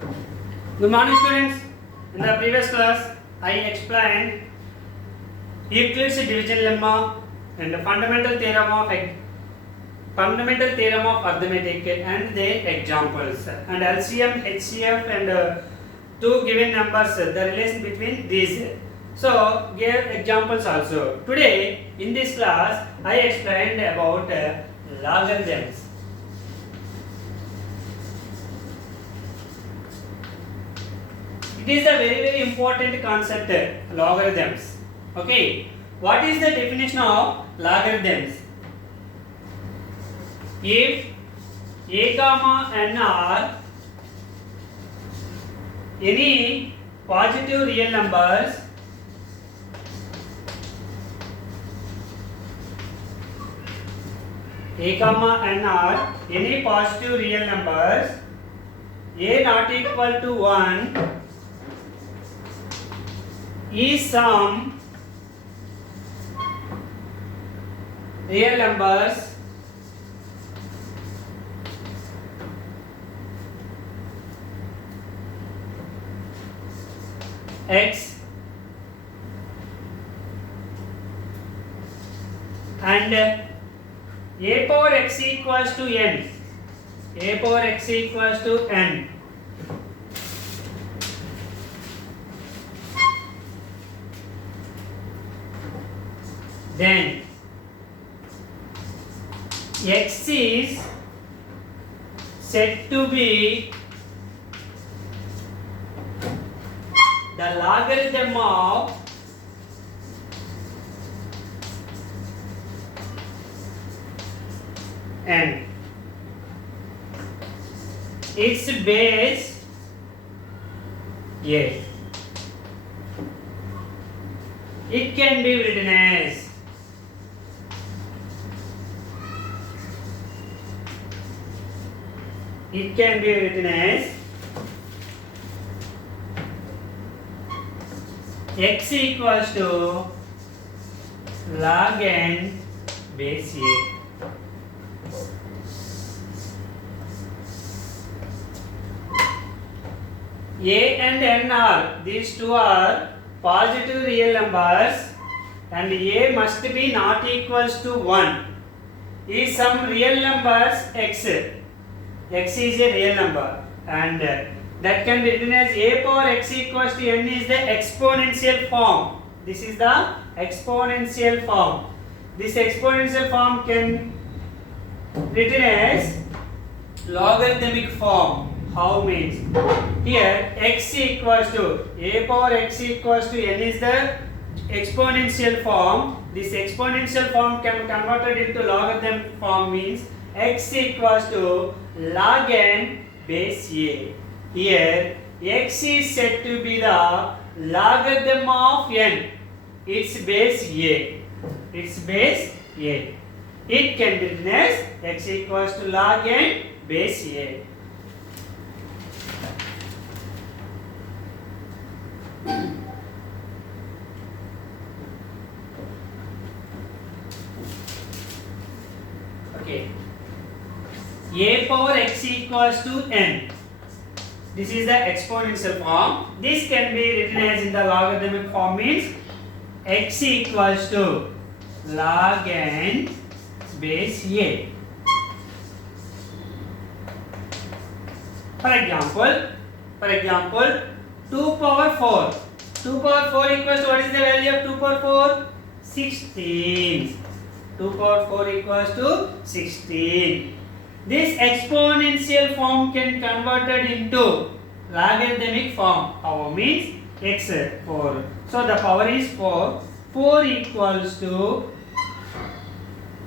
Good morning, students. In the previous class, I explained Euclid's division lemma and the fundamental theorem of arithmetic and their examples, and LCM, HCF, and two given numbers, the relation between these. So, gave examples also. Today, in this class, I explained about logarithms. It is a very important concept, logarithms. Okay, what is the definition of logarithms? If a comma n are any positive real numbers, a comma n are any positive real numbers, a not equal to 1 is some real numbers x and a power x equals to n, a power x equals to n, then x is said to be the logarithm of n. Its base a. It can be written as x equals to log n base a. A and n are, these two are positive real numbers, and a must be not equals to 1 is some real numbers x. X is a real number, and that can be written as a power x equals to n is the exponential form. This is the exponential form. This exponential form can written as logarithmic form. How means? Here x equals to a power x equals to n is the exponential form. This exponential form can be converted into logarithm form, means x equals to log n base a. Here x is said to be the logarithm of n. Its base a. Its base a. It can be written as x equals to log n base a. Okay. A power x equals to n. This is the exponential form. This can be written as in the logarithmic form, means x equals to log n base a. For example, 2 power 4. 2 power 4 equals to, what is the value of 2 power 4? 16. 2 power 4 equals to 16. This exponential form can converted into logarithmic form. How means x 4. So the power is 4. 4 equals to,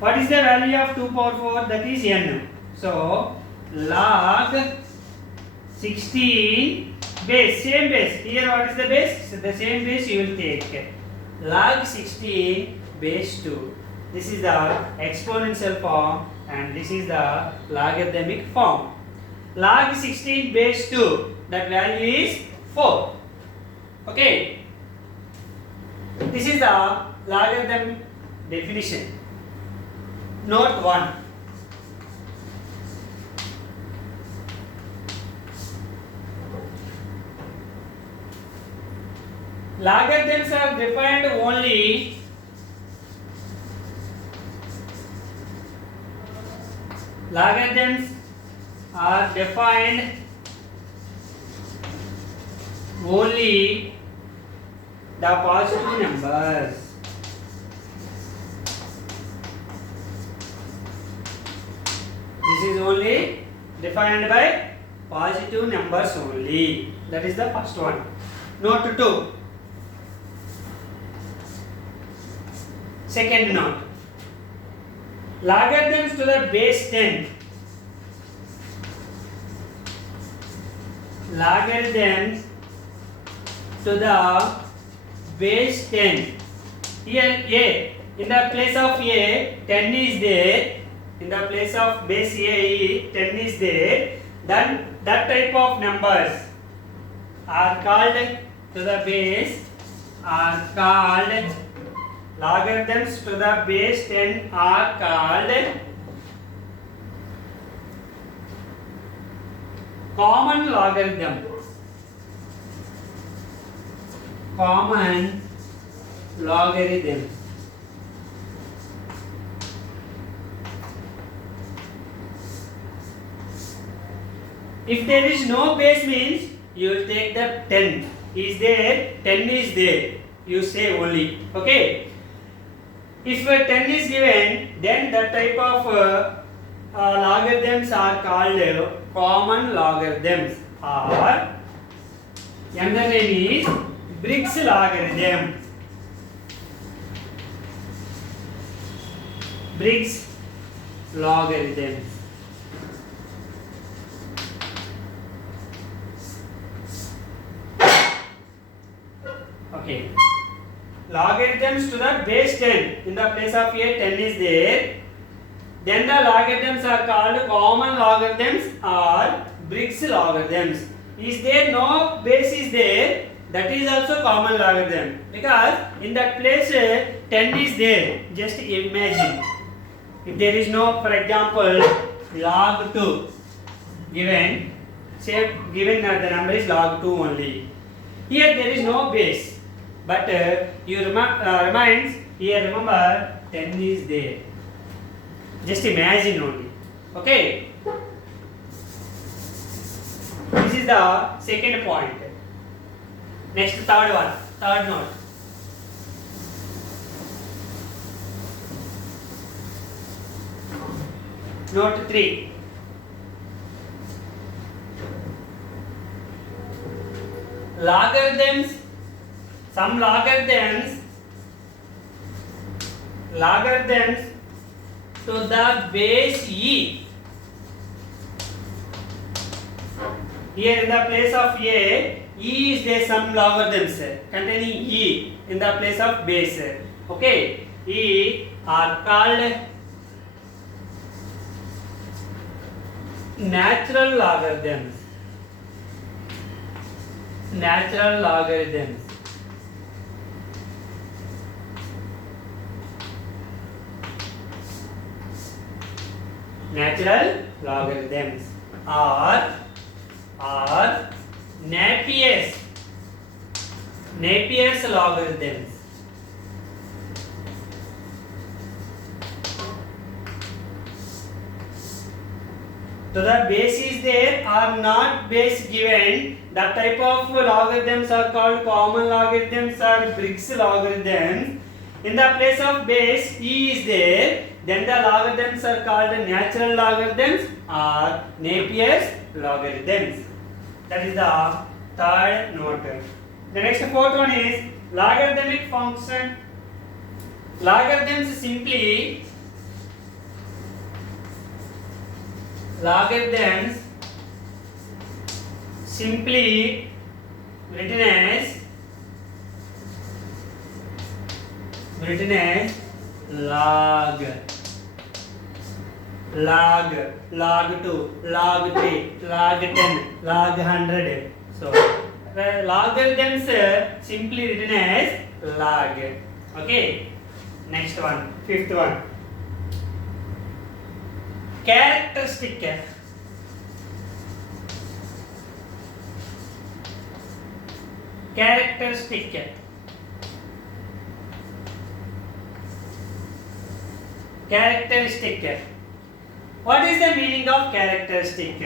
what is the value of 2 power 4? That is n. So log 16 base, same base. Here what is the base? So the same base you will take. Log 16 base 2. This is the exponential form, and this is the logarithmic form. Log 16 base 2, that value is 4. Okay. This is the logarithm definition. Note 1. Logarithms are defined only the positive numbers. This is only defined by positive numbers only. That is the first one. Note 2. Second note. Logarithms to the base 10. Logarithms to the base 10. Here a, in the place of a, 10 is there. In the place of base a, 10 is there. Then that type of numbers are called to the base, are called logarithms to the base 10 are called common logarithm. Common logarithm. If there is no base means you will take the 10. Is there? 10 is there. You say only. Okay. If 10 is given, then the type of logarithms are called common logarithms, or another name is Briggs logarithm. Briggs logarithm. Okay. Logarithms to the base 10. In the place of a, 10 is there. Then the logarithms are called common logarithms or Briggs logarithms. Is there no base is there? That is also common logarithm, because in that place 10 is there. Just imagine. If there is no, for example, log 2 given, say given the number is log 2 only. Here there is no base. But you reminds here, remember 10 is there. Just imagine only. Okay. This is the second point. Next, third one. Third note. Note 3. Logarithms. Some logarithms to the base e. Here in the place of a, e is there, some logarithms containing e in the place of base. Okay, e are called natural logarithms. Natural logarithms. Natural logarithms or Napier's logarithms. So the base is there or not base given, that type of logarithms are called common logarithms or Briggs logarithms. In the place of base e is there, then the logarithms are called natural logarithms or Napier's logarithms. That is the third note. The next fourth one is logarithmic function. Logarithms simply written as log. Log 2, log 3, log 10, log 100. So logarithms simply written as log. Okay. Next one, fifth one. Characteristic. Characteristic. What is the meaning of characteristic?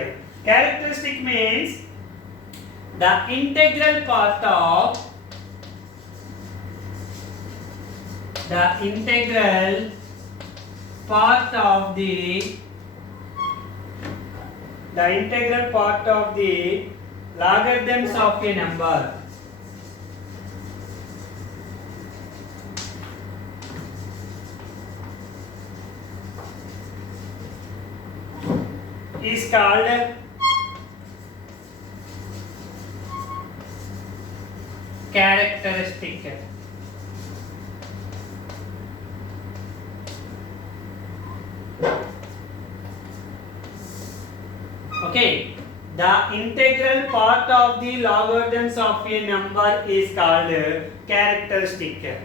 Characteristic means the integral part of the integral part of the logarithms of a number is called characteristic. Okay, the integral part of the logarithms of a number is called characteristic.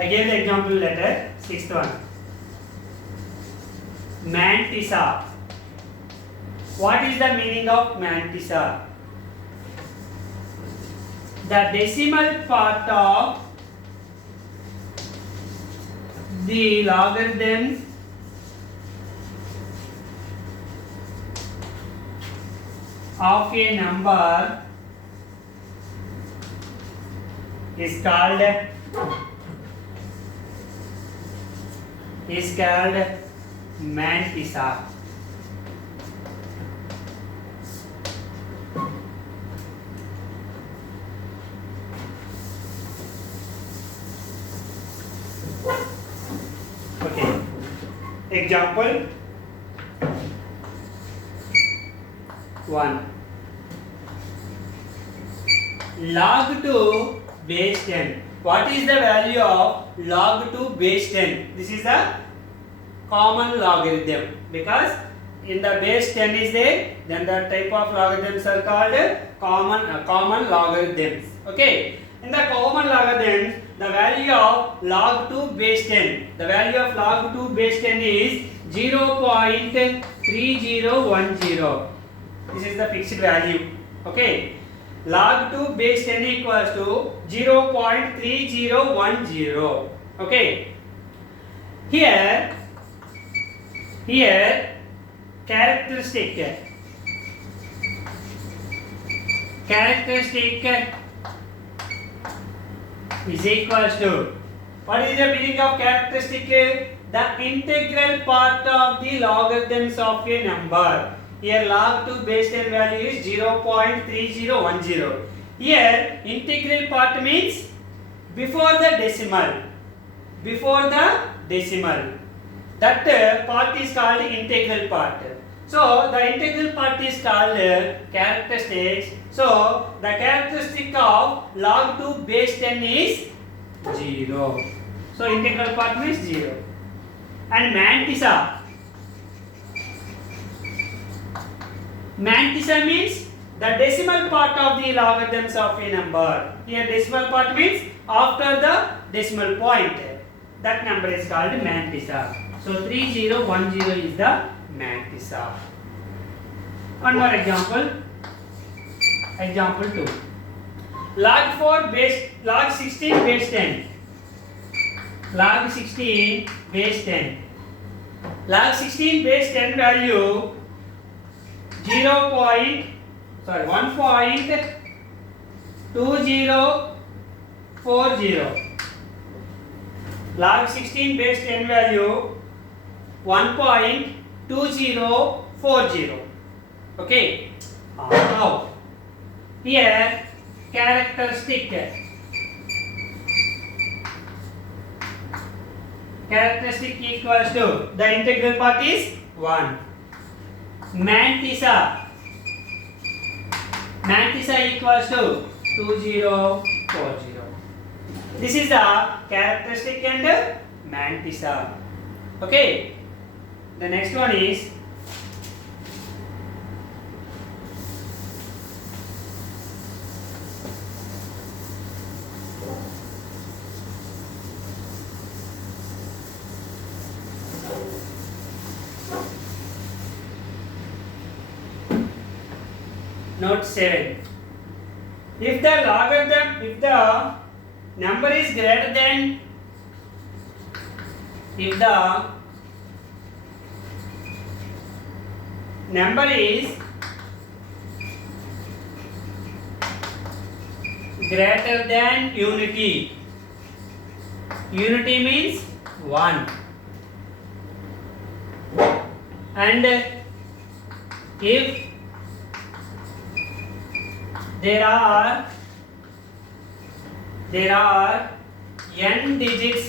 Again, the example letter, sixth one. Mantissa. What is the meaning of mantissa? The decimal part of the logarithms of a number is called mantissa. Okay. Example 1. Log 2 base 10. What is the value of log 2 base 10? This is the common logarithm, because in the base 10 is there, then the type of logarithms are called common logarithms. Okay. In the common logarithms, the value of log 2 base 10, the value of log 2 base 10 is 0.3010. This is the fixed value. Okay. Log 2 base 10 equals to 0.3010. Okay. Here characteristic is equals to, what is the meaning of characteristic? The integral part of the logarithms of a number. Here log 2 base 10 value is 0.3010. Here integral part means before the decimal. That part is called integral part. So the integral part is called characteristics. So the characteristic of log 2 base 10 is 0. So integral part means 0. And mantissa means the decimal part of the logarithms of a number. Here decimal part means after the decimal point. That number is called mantissa. So 3010 is the mantissa. One more example. Example 2. Log 16 base 10. Log 16 base 10. Log 16 base 10 value 1.2040. Log 16 base 10 value 1.2040. Okay. Now here characteristic equals to, the integral part is 1. Mantissa equals to 2040. This is the characteristic and mantissa. Okay. The next one is note 7. If the number is greater than number is greater than unity. Unity means 1. And if there are n digits,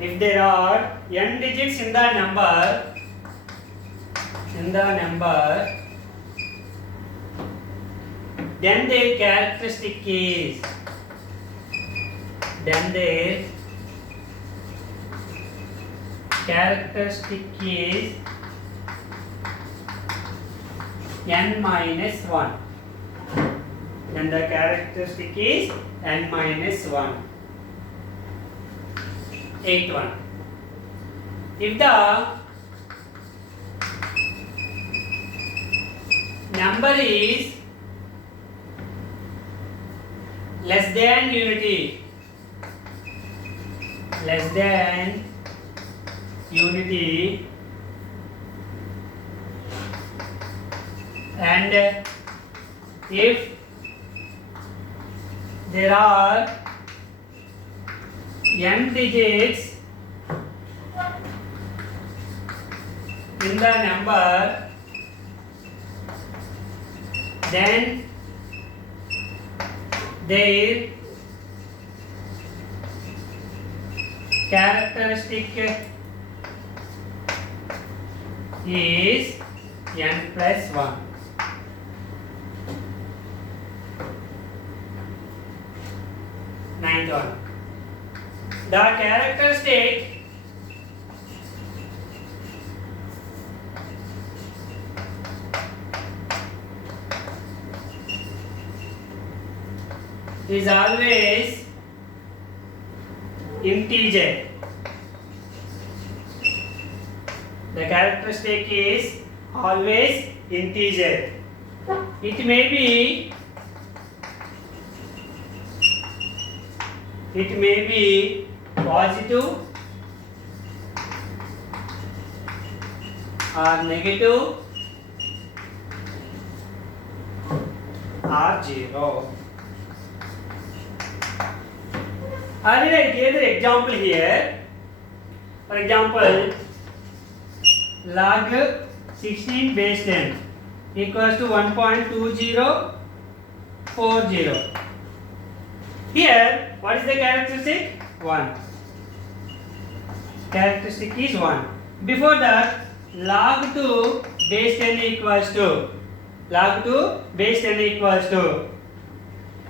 if there are n digits in the number, then their characteristic is n minus 1. Then the characteristic is n minus 1. 8th one. If the number is less than unity, and if there are n digits in the number, then their characteristic is n plus 1. Ninth one. The characteristic is always integer. The characteristic is always integer. It may be positive or negative or 0. Earlier I gave the example here. For example, log 16 base 10 equals to 1.2040. Here, what is the characteristic? 1. Characteristic is 1. Before that, log 2 base 10 equals to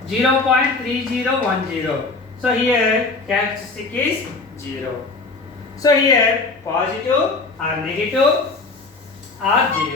0.3010. So here characteristic is 0. So here positive or negative or 0.